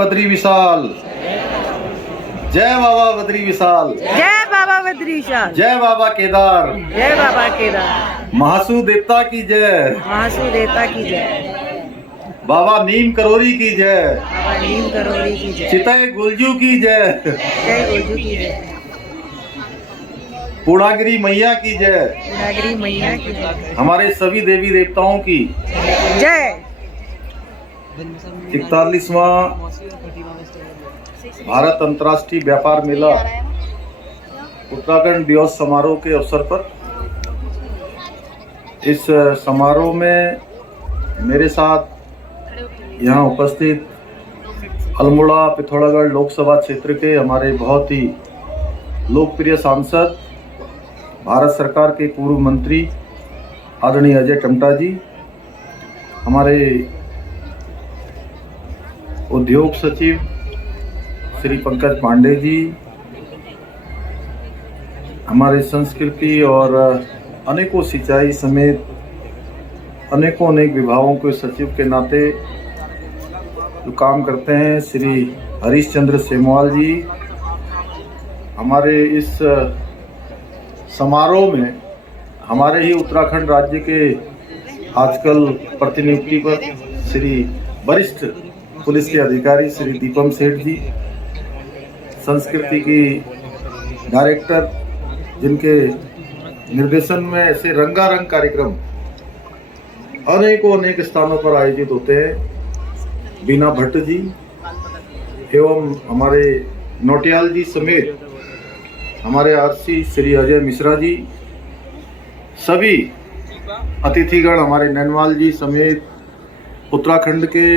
बद्री विशाल, जय बाबा बद्री विशाल, जय बाबा बद्री विशाल, जय बाबा केदार, जय बाबा केदार, महासू देवता की जय, महासू देवता की जय, बाबा नीम करोरी की जय, बाबा नीम करोली की जय, चितय गुलजू की जय, जय गुरजू की जय, पूर्णागिरी मैया की जय, नागरी मैया की जय, हमारे सभी देवी देवताओं की जय। 41वां भारत अंतर्राष्ट्रीय व्यापार मेला उत्तराखंड दिवस समारोह के अवसर पर इस समारोह में मेरे साथ यहाँ उपस्थित अल्मोड़ा पिथौरागढ़ लोकसभा क्षेत्र के हमारे बहुत ही लोकप्रिय सांसद, भारत सरकार के पूर्व मंत्री आदरणीय अजय टमटा जी, हमारे उद्योग सचिव श्री पंकज पांडे जी, हमारे संस्कृति और अनेकों सिंचाई समेत अनेक विभागों के सचिव के नाते जो काम करते हैं श्री हरीश चंद्र सेमवाल जी, हमारे इस समारोह में हमारे ही उत्तराखंड राज्य के आजकल प्रतिनियुक्ति पर श्री वरिष्ठ पुलिस के अधिकारी श्री दीपम सेठ जी, संस्कृति की डायरेक्टर जिनके निर्देशन में ऐसे रंगारंग कार्यक्रम अनेक स्थानों पर आयोजित होते हैं, बीना भट्ट जी एवं हमारे नोटियाल जी समेत हमारे आरसी श्री अजय मिश्रा जी, सभी अतिथिगण हमारे नैनवाल जी समेत उत्तराखंड के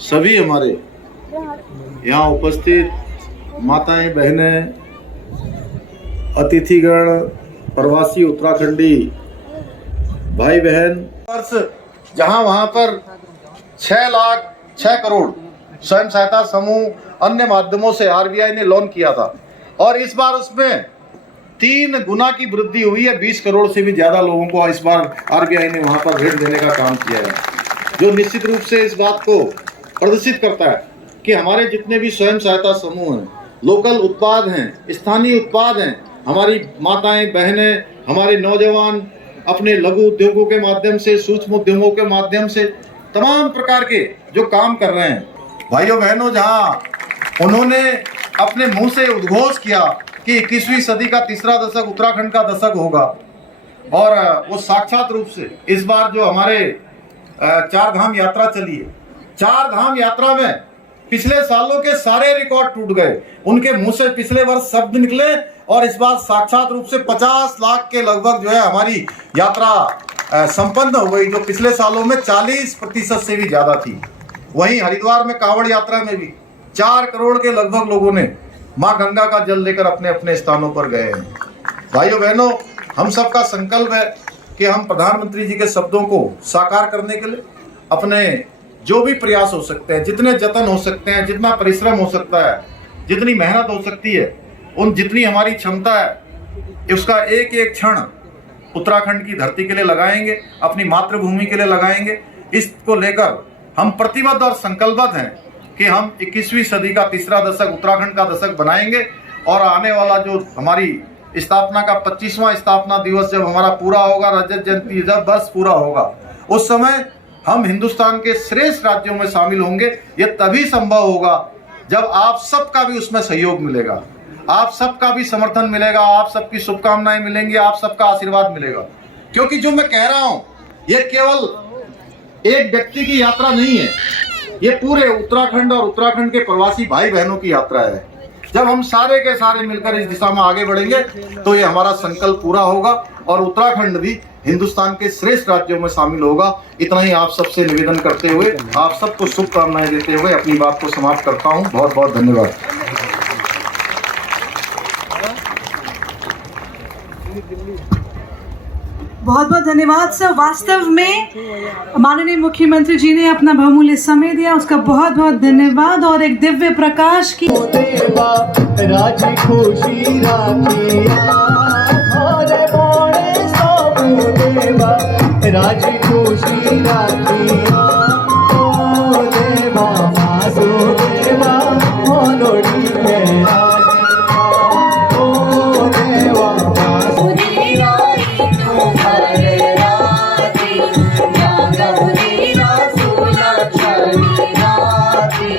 सभी हमारे यहाँ उपस्थित माताएं बहनें, अतिथिगण, प्रवासी उत्तराखंडी भाई बहन, वर्ष जहाँ वहाँ पर 6 करोड़ स्वयं सहायता समूह अन्य माध्यमों से आरबीआई ने लोन किया था और इस बार उसमें 3 गुना की वृद्धि हुई है। 20 करोड़ से भी ज़्यादा लोगों को इस बार आरबीआई ने वहाँ पर ऋण देने का काम किया है, जो निश्चित रूप से इस बात को प्रदर्शित करता है कि हमारे जितने भी स्वयं सहायता समूह हैं, लोकल उत्पाद हैं, स्थानीय उत्पाद हैं, हमारी माताएं बहनें, हमारे नौजवान अपने लघु उद्योगों के माध्यम से, सूक्ष्म उद्योगों के माध्यम से तमाम प्रकार के जो काम कर रहे हैं। भाइयों बहनों, जहां उन्होंने अपने मुंह से उद्घोष किया कि 21वीं सदी का तीसरा दशक उत्तराखंड का दशक होगा और वो साक्षात रूप से इस बार जो हमारे 4 धाम यात्रा चली है, 4 धाम यात्रा में पिछले सालों के सारे रिकॉर्ड टूट गए। उनके मुंह से पिछले वर्ष शब्द निकले और इस बार साक्षात रूप से 50 लाख के लगभग जो है हमारी यात्रा संपन्न हो गई, जो पिछले सालों में 40% से भी ज्यादा थी। वहीं हरिद्वार में कांवड़ यात्रा में भी 4 करोड़ के लगभग लोगों ने मां गंगा का जल लेकर अपने अपने स्थानों पर गए हैं। भाइयों बहनों, हम सबका संकल्प है कि हम प्रधानमंत्री जी के शब्दों को साकार करने के लिए अपने जो भी प्रयास हो सकते हैं, जितने जतन हो सकते हैं, जितना परिश्रम हो सकता है, जितनी मेहनत हो सकती है, उन जितनी हमारी क्षमता है, उसका एक एक क्षण उत्तराखंड की धरती के लिए लगाएंगे, अपनी मातृभूमि के लिए लगाएंगे। इसको लेकर हम प्रतिबद्ध और संकल्पबद्ध हैं कि हम 21वीं सदी का तीसरा दशक उत्तराखंड का दशक बनाएंगे और आने वाला जो हमारी स्थापना का 25वां स्थापना दिवस जब हमारा पूरा होगा, रजत जयंती जब बस पूरा होगा, उस समय हम हिंदुस्तान के श्रेष्ठ राज्यों में शामिल होंगे। ये तभी संभव होगा जब आप सबका भी उसमें सहयोग मिलेगा, आप सबका भी समर्थन मिलेगा, आप सबकी शुभकामनाएं मिलेंगी, आप सबका आशीर्वाद मिलेगा। क्योंकि जो मैं कह रहा हूं ये केवल एक व्यक्ति की यात्रा नहीं है, ये पूरे उत्तराखंड और उत्तराखंड के प्रवासी भाई बहनों की यात्रा है। जब हम सारे के सारे मिलकर इस दिशा में आगे बढ़ेंगे तो ये हमारा संकल्प पूरा होगा और उत्तराखंड भी हिंदुस्तान के श्रेष्ठ राज्यों में शामिल होगा। इतना ही आप सबसे निवेदन करते हुए, आप सबको शुभकामनाएं देते हुए अपनी बात को समाप्त करता हूं। बहुत बहुत धन्यवाद। बहुत बहुत धन्यवाद सर। वास्तव में माननीय मुख्यमंत्री जी ने अपना बहुमूल्य समय दिया, उसका बहुत बहुत धन्यवाद। और एक दिव्य प्रकाश की राजी खुशी राजी खुशी राखी देवा वासुदेवा मोलोडी के ओ देवा Vasudeva Jagabudira Sula Chani Rati